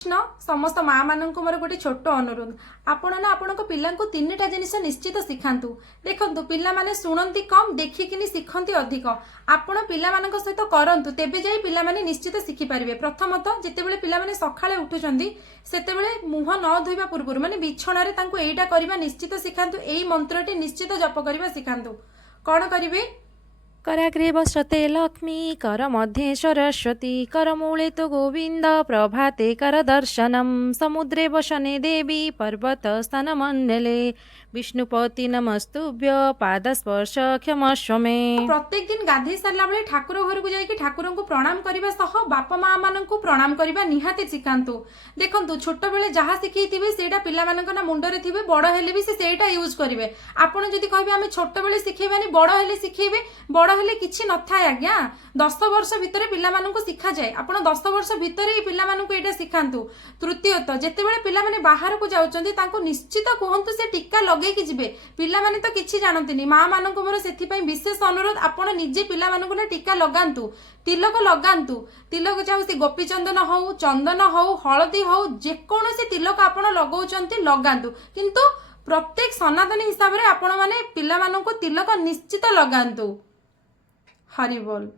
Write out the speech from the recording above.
कृष्ण समस्त माँ मानक मोर गोटे छोट अनुरोध आपण ना आपण पिला तीन टा जिनिस निश्चित शिखातु देखु पिला माने शुणती कम देखिकी शिखती अधिक आपण पिला सहित करतु तेबे जाई पिला माने निश्चित शिखिपारे। प्रथमतः जितेबाला पिला माने सकाळे उठुचंदी सेतेबेले मुह न धोइबा पूर्व माने बिछणारे तांको एइटा करबा निश्चित शिखातु। एई मंत्रटी निश्चित जप करबा शिखातु। कौन करिवे? कराग्रे बस्रते लक्ष्मी कर मध्ये सरस्वती कर मूले तो गोविंद प्रभाते कर दर्शनम समुद्रे वसने देवी पर्वत स्तन मंडले विष्णुपति नमस्तुभ्य पादस्पर्श क्षमस्व मे। प्रत्येक दिन गाधे सारा बेले ठाकुर घर को जाइए ठाकुर को प्रणाम करने सह बापा माँ मान को प्रणाम करने निहाती शिखातु। देखो छोट बेले जहाँ शिखई से पिला ना मुंडे थे बड़ हेले भी सेटा यूज करेंगे। आपड़ जदि कहे आम छोट बेले शिखेबानी बड़ हेले शिखेबे बड़ हेले किसी न था आज्ञा 10 वर्ष भितर पिला शिखा जाए। आप 10 वर्ष भितर ही पिला ये शिखातु। तृतीयतः जिते बड़े पिला बाहर को जाउछंती तांको निश्चित कहतु से टीका लगे कि जीवे। पिला माने तो किछि जानती माँ मान मोर से विशेष अनुरोध आपण निजे पिला ना टीका लगातु तिलक लगातु। तिलक चाहे गोपी चंदन हो चंदन हो हलदी हो जेकोसी तिलक आपण लगाउछंती लगातु किंतु प्रत्येक सनातनी हिसाब से आपण माने पिला तिलक निश्चित लगातु। हरि बोल।